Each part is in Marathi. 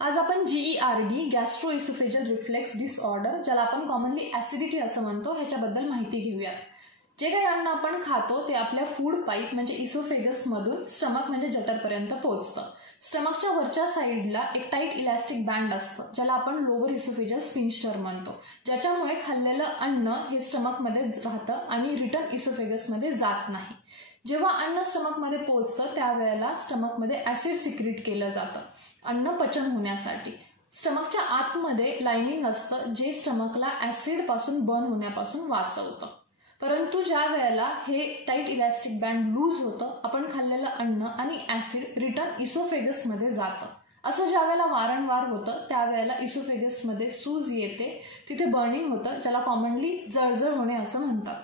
आज आपण GERD गॅस्ट्रोइसोफेजल रिफ्लेक्स डिसऑर्डर, ज्याला आपण कॉमनली ऍसिडिटी असं म्हणतो, ह्याच्याबद्दल माहिती घेऊयात. जे काही अन्न आपण खातो ते आपल्या फूड पाईप म्हणजे इसोफेगस मधून स्टमक म्हणजे जठरपर्यंत पोहोचतं. स्टमकच्या वरच्या साईडला एक टाईट इलॅस्टिक बँड असतं, ज्याला आपण लोअर इसोफेजल स्फिंक्टर म्हणतो, ज्याच्यामुळे खाल्लेलं अन्न हे स्टमकमध्ये राहतं आणि रिटर्न इसोफेगसमध्ये जात नाही. जेव्हा अन्न स्टमकमध्ये पोहोचतं त्यावेळेला स्टमकमध्ये ऍसिड सिक्रीट केलं जातं अन्न पचन होण्यासाठी. स्टमकच्या आतमध्ये लायनिंग असतं जे स्टमकला ऍसिड पासून बर्न होण्यापासून वाचवतं. परंतु ज्या वेळेला हे टाईट इलॅस्टिक बँड लूज होतं, आपण खाल्लेलं अन्न आणि ऍसिड रिटर्न इसोफेगसमध्ये जातं. असं ज्या वेळेला वारंवार होतं त्यावेळेला इसोफेगसमध्ये सूज येते, तिथे बर्निंग होतं, ज्याला कॉमनली जळजळ होणे असं म्हणतात.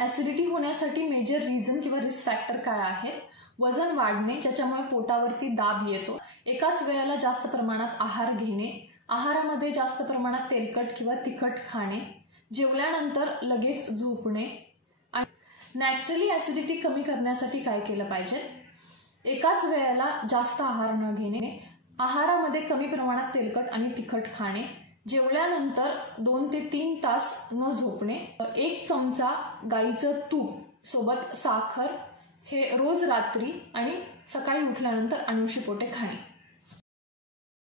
ऍसिडिटी होण्यासाठी मेजर रिझन किंवा रिस्क फॅक्टर काय आहेत? वजन वाढणे, ज्याच्यामुळे पोटावरती दाब येतो, एकाच वेळेला जास्त प्रमाणात आहार घेणे, आहारामध्ये जास्त प्रमाणात तेलकट किंवा तिखट खाणे, जेवल्यानंतर लगेच झोपणे. आणि नॅचरली ऍसिडिटी कमी करण्यासाठी काय केलं पाहिजे? एकाच वेळेला जास्त आहार न घेणे, आहारामध्ये कमी प्रमाणात तेलकट आणि तिखट खाणे, जेवल्यानंतर 2 ते 3 तास न झोपणे, 1 चमचा गाईचं तूप सोबत साखर हे रोज रात्री आणि सकाळी उठल्यानंतर अनुशीपोटे खाणे.